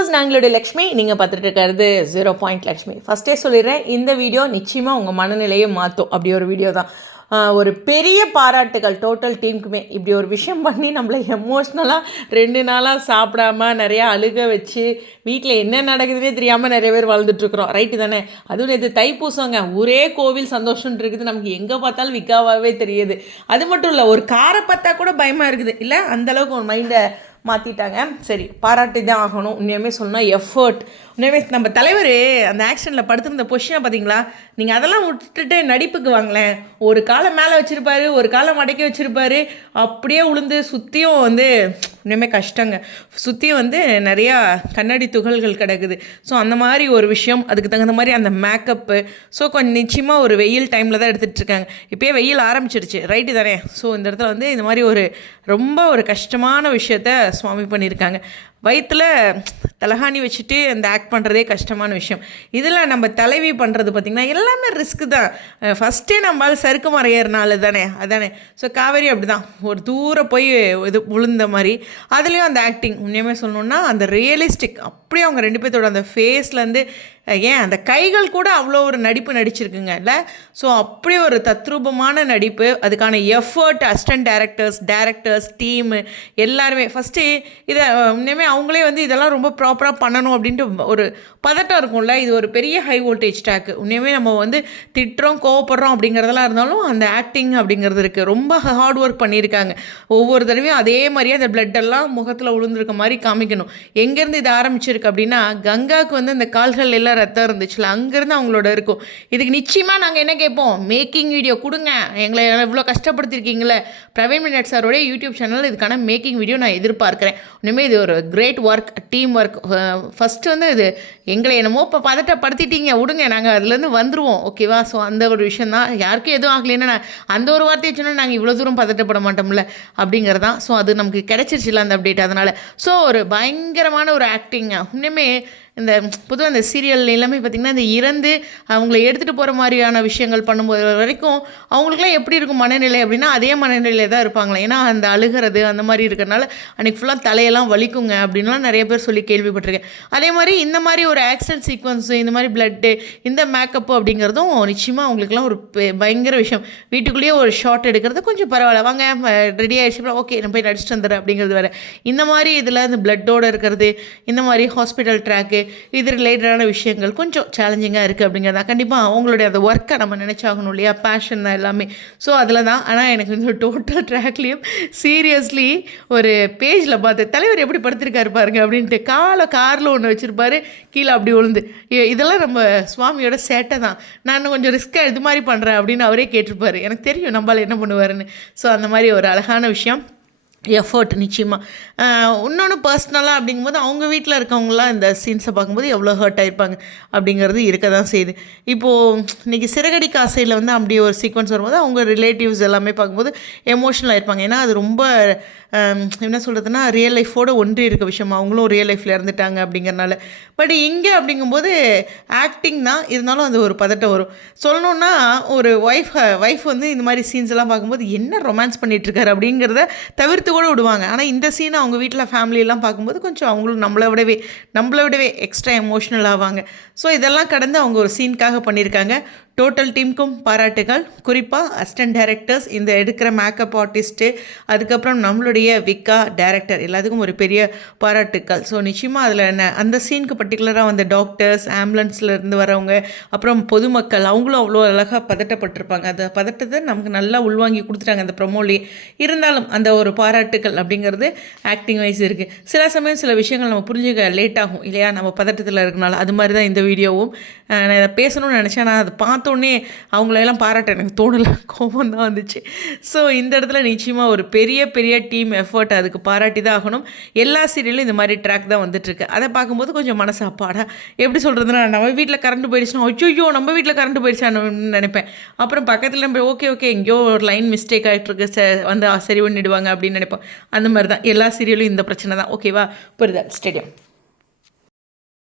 Viewers நாங்களுடைய Lakshmi நீங்கள் பார்த்துட்டு இருக்கிறது ஜீரோ பாயிண்ட் லக்ஷ்மி ஃபஸ்ட்டே சொல்லிடுறேன் இந்த வீடியோ நிச்சயமாக உங்கள் மனநிலையை மாற்றும் அப்படி ஒரு வீடியோ தான். ஒரு பெரிய பாராட்டுகள் டோட்டல் டீமுக்குமே இப்படி ஒரு விஷயம் பண்ணி நம்மளை எமோஷ்னலாக ரெண்டு நாளாக சாப்பிடாம நிறையா அழுக வச்சு வீட்டில் என்ன நடக்குதுன்னே தெரியாமல் நிறைய பேர் வாழ்ந்துட்டுருக்குறோம். ரைட்டு தானே? அதுவும் இது தைப்பூசங்க. ஒரே கோவில் சந்தோஷம் இருக்குது நமக்கு எங்கே பார்த்தாலும் விக்காவாகவே தெரியுது. அது மட்டும் இல்லை ஒரு காரை பார்த்தா கூட பயமாக இருக்குது. இல்லை அந்தளவுக்கு ஒரு மைண்டை மாற்றிட்டாங்க சரி பாராட்டி தான் ஆகணும். உண்மையுமே சொல்லணும் எஃபர்ட் உண்மையுமே நம்ம தலைவர் அந்த ஆக்ஷனில் படுத்திருந்த பொசிஷனை பார்த்தீங்களா நீங்கள் அதெல்லாம் விட்டுட்டு நடிப்புக்கு வாங்களேன். ஒரு காலை மேலே வச்சுருப்பாரு ஒரு காலை மடக்கி வச்சுருப்பாரு. அப்படியே உளுந்து சுற்றியும் வந்து இன்னுமே கஷ்டங்க. சுற்றி வந்து நிறையா கண்ணாடி துகள்கள் கிடக்குது. ஸோ அந்த மாதிரி ஒரு விஷயம் அதுக்கு தகுந்த மாதிரி அந்த மேக்கப்பு ஸோ கொஞ்சம் நிச்சயமாக ஒரு வெயில் டைமில் தான் எடுத்துகிட்டு இருக்காங்க இப்போயே வெயில் ஆரம்பிச்சிருச்சு. ரைட்டு தானே? ஸோ இந்த இடத்துல வந்து இந்த மாதிரி ஒரு ரொம்ப ஒரு கஷ்டமான விஷயத்த சுவாமி பண்ணியிருக்காங்க. வயிற்றில் தலகாணி வச்சுட்டு அந்த ஆக்ட் பண்ணுறதே கஷ்டமான விஷயம். இதில் நம்ம தலைவி பண்ணுறது பார்த்திங்கன்னா எல்லாமே ரிஸ்க்கு தான். ஃபஸ்ட்டே நம்மளால் சறுக்கு மரம் தானே அதானே. ஸோ காவேரி அப்படி தான் ஒரு தூரம் போய் இது விழுந்த மாதிரி. அதுலேயும் அந்த ஆக்டிங் உண்மையுமே சொல்லணுன்னா அந்த ரியலிஸ்டிக் அப்படியே அவங்க ரெண்டு பேர்த்தோட அந்த ஃபேஸ்லேருந்து ஏன் அந்த கைகள் கூட அவ்வளோ ஒரு நடிப்பு நடிச்சிருக்குங்க இல்லை? ஸோ அப்படி ஒரு தத்ரூபமான நடிப்பு. அதுக்கான effort assistant directors directors team எல்லாருமே. ஃபஸ்ட்டு இதை உண்மையுமே அவங்களே வந்து இதெல்லாம் ரொம்ப ப்ராப்பராக பண்ணணும் அப்படின்ட்டு ஒரு பதட்டம் இருக்கும்ல? இது ஒரு பெரிய ஹை வோல்டேஜ் ட்ராக்கு உண்மையுமே நம்ம வந்து திட்டுறோம் கோவப்படுறோம் அப்படிங்கிறதெல்லாம் இருந்தாலும் அந்த ஆக்டிங் அப்படிங்கிறது இருக்குது ரொம்ப ஹார்ட் ஒர்க் பண்ணியிருக்காங்க. ஒவ்வொரு தடவையும் அதே மாதிரியே அந்த பிளட்டெல்லாம் முகத்தில் உளுந்துருக்க மாதிரி காமிக்கணும். எங்கேருந்து இது ஆரம்பிச்சிருக்கு அப்படின்னா கங்காவுக்கு வந்து அந்த கால்கள் எல்லாம் ரத்தம் இருந்துச்சுல அங்கேருந்து அவங்களோட இருக்கும். இதுக்கு நிச்சயமாக நாங்கள் என்ன கேட்போம்? மேக்கிங் வீடியோ கொடுங்க. எங்களை இவ்வளோ கஷ்டப்படுத்திருக்கீங்களே. பிரவீன் மினட் சாரோடைய யூடியூப் சேனல் இதுக்கான மேக்கிங் வீடியோ நான் எதிர்பார்க்குறேன். உண்மையே இது ஒரு great work team work first வந்து இது எங்களை என்னமோ இப்போ பதட்டப்படுத்திட்டீங்க. விடுங்க நாங்கள் அதுலேருந்து வந்துடுவோம் ஓகேவா ஸோ அந்த ஒரு விஷயம் தான். யாருக்கும் எதுவும் ஆகலைன்னா அந்த ஒரு வார்த்தையை சொன்னால் நாங்கள் இவ்வளோ தூரம் பதட்டப்பட மாட்டோம்ல அப்படிங்கிறது தான் ஸோ அது நமக்கு கிடைச்சிருச்சுல அந்த அப்டேட் அதனால் ஸோ ஒரு பயங்கரமான ஒரு ஆக்டிங் இன்னுமே இந்த பொதுவாக இந்த சீரியல் எல்லாமே பார்த்திங்கன்னா இந்த இறந்து அவங்கள எடுத்துகிட்டு போகிற மாதிரியான விஷயங்கள் பண்ணும்போது வரைக்கும் அவங்களுக்குலாம் எப்படி இருக்கும் மனநிலை அப்படின்னா அதே மனநிலையில தான் இருப்பாங்களே. ஏன்னா அந்த அழுகிறது அந்த மாதிரி இருக்கிறனால அன்றைக்கி ஃபுல்லாக தலையெல்லாம் வலிக்குங்க அப்படின்லாம் நிறைய பேர் சொல்லி கேள்விப்பட்டிருக்கேன். அதே மாதிரி இந்த மாதிரி ஒரு ஆக்சிடென்ட் சீக்வன்ஸு இந்த மாதிரி பிளட்டு இந்த மேக்கப்பு அப்படிங்கிறதும் நிச்சயமாக அவங்களுக்குலாம் ஒரு பெ- பயங்கர விஷயம். வீட்டுக்குள்ளேயே ஒரு ஷார்ட் எடுக்கிறது கொஞ்சம் பரவாயில்ல. வாங்க ரெடி ஆகிடுச்சு ஓகே நான் போய் நடிச்சிட்டு வந்துடுறேன் அப்படிங்கிறது வேறு. இந்த மாதிரி இதில் இந்த பிளட்டோடு இருக்கிறது இந்த மாதிரி ஹாஸ்பிட்டல் ட்ராக்கு இது ரிலேட்டடான விஷயங்கள் கொஞ்சம் சேலஞ்சிங்காக இருக்குது அப்படிங்கிறதா. கண்டிப்பாக அவங்களுடைய அந்த ஒர்க்கை நம்ம நினச்சாகணும் இல்லையா? பேஷன் தான் எல்லாமே. ஸோ அதில் தான். ஆனால் எனக்கு வந்து டோட்டல் ட்ராக்லேயும் சீரியஸ்லி ஒரு பேஜில் பார்த்து தலைவர் எப்படி படுத்திருக்காரு பாருங்க அப்படின்ட்டு காலை காரில் ஒன்று வச்சுருப்பாரு. கீழே அப்படி விழுந்து இதெல்லாம் நம்ம சுவாமியோட சேட்டை தான். நான் இன்னும் கொஞ்சம் ரிஸ்க்காக இது மாதிரி பண்ணுறேன் அப்படின்னு அவரே கேட்டிருப்பாரு. எனக்கு தெரியும் நம்மளால் என்ன பண்ணுவாருன்னு. ஸோ அந்த மாதிரி ஒரு அழகான விஷயம். எஃபர்ட் நிச்சயமாக இன்னொன்று பர்சனலாக அப்படிங்கும்போது அவங்க வீட்டில் இருக்கவங்களாம் இந்த சீன்ஸை பார்க்கும்போது எவ்வளோ ஹர்ட் ஆயிருப்பாங்க அப்படிங்கிறது இருக்க தான் செய்யுது. இப்போது இன்றைக்கி சிறகடி காசையில் வந்து அப்படி ஒரு சீக்வன்ஸ் வரும்போது அவங்க ரிலேட்டிவ்ஸ் எல்லாமே பார்க்கும்போது எமோஷனல் ஆகிருப்பாங்க ஏன்னா அது ரொம்ப என்ன சொல்கிறதுனா ரியல் லைஃபோடு ஒன்றி இருக்க விஷயம். அவங்களும் ரியல் லைஃப்பில் இறந்துட்டாங்க அப்படிங்கிறனால. பட் இங்கே அப்படிங்கும்போது ஆக்டிங் தான் இருந்தாலும் அது ஒரு பதட்டம் வரும். சொல்லணுன்னா ஒரு ஒய்ஃப் ஒய்ஃப் வந்து இந்த மாதிரி சீன்ஸ் எல்லாம் பார்க்கும்போது என்ன ரொமான்ஸ் பண்ணிகிட்ருக்காரு அப்படிங்கிறத தவிர்த்து கூட விடுவாங்க. ஆனால் இந்த சீனை அவங்க வீட்டில் ஃபேமிலியெல்லாம் பார்க்கும்போது கொஞ்சம் அவங்களும் நம்மளை விடவே நம்மளை விடவே எக்ஸ்ட்ரா எமோஷ்னல் ஆவாங்க. ஸோ இதெல்லாம் கடந்து அவங்க ஒரு சீனுக்காக பண்ணியிருக்காங்க. டோட்டல் டீமுக்கும் பாராட்டுகள். குறிப்பாக அசிஸ்டன்ட் டேரக்டர்ஸ் இந்த எடுக்கிற மேக்கப் ஆர்டிஸ்ட்டு அதுக்கப்புறம் நம்மளுடைய விக்கா டேரக்டர் எல்லாத்துக்கும் ஒரு பெரிய பாராட்டுக்கள். ஸோ நிச்சயமாக அதில் என்ன அந்த சீனுக்கு பர்டிகுலராக வந்த டாக்டர்ஸ் ஆம்புலன்ஸ்லேருந்து வரவங்க அப்புறம் பொதுமக்கள் அவங்களும் அவ்வளோ அழகாக பதட்டப்பட்டிருப்பாங்க. அந்த பதட்டத்தை நமக்கு நல்லா உள்வாங்கி கொடுத்துட்டாங்க அந்த ப்ரொமோலேயே இருந்தாலும் அந்த ஒரு பாராட்டுக்கள் அப்படிங்கிறது ஆக்டிங் வைஸ் இருக்குது சில சமயம் சில விஷயங்கள் நம்ம புரிஞ்சுக்க லேட் ஆகும். இல்லையா நம்ம பதட்டத்தில் இருக்கனால. அது மாதிரி தான் இந்த வீடியோவும் நான் இதை பேசணும்னு நினச்சேன். நான் அதை பார்த்து பார்த்தோன்னே அவங்களெல்லாம் பாராட்ட எனக்கு தோணலை. கோபம் தான் வந்துச்சு. ஸோ இந்த இடத்துல நிச்சயமாக ஒரு பெரிய பெரிய டீம் எஃபர்ட் அதுக்கு பாராட்டி தான் ஆகணும். எல்லா சீரியலும் இந்த மாதிரி ட்ராக் தான் வந்துட்டுருக்கு. அதை பார்க்கும்போது கொஞ்சம் மனசு அப்பாடா எப்படி சொல்கிறதுனா நம்ம வீட்டில் கரண்ட் போயிடுச்சுன்னா ஐயோ நம்ம வீட்டில் கரண்ட் போயிடுச்சான்னு நினைப்பேன். அப்புறம் பக்கத்தில் நம்ம ஓகே ஓகே எங்கேயோ ஒரு லைன் மிஸ்டேக் ஆகிட்டுருக்கு ச வந்து சரி பண்ணிடுவாங்க அப்படின்னு நினைப்போம். அந்த மாதிரி தான். எல்லா சீரியலும் இந்த பிரச்சனை தான். ஓகேவா புரிதல். ஸ்டேடியம்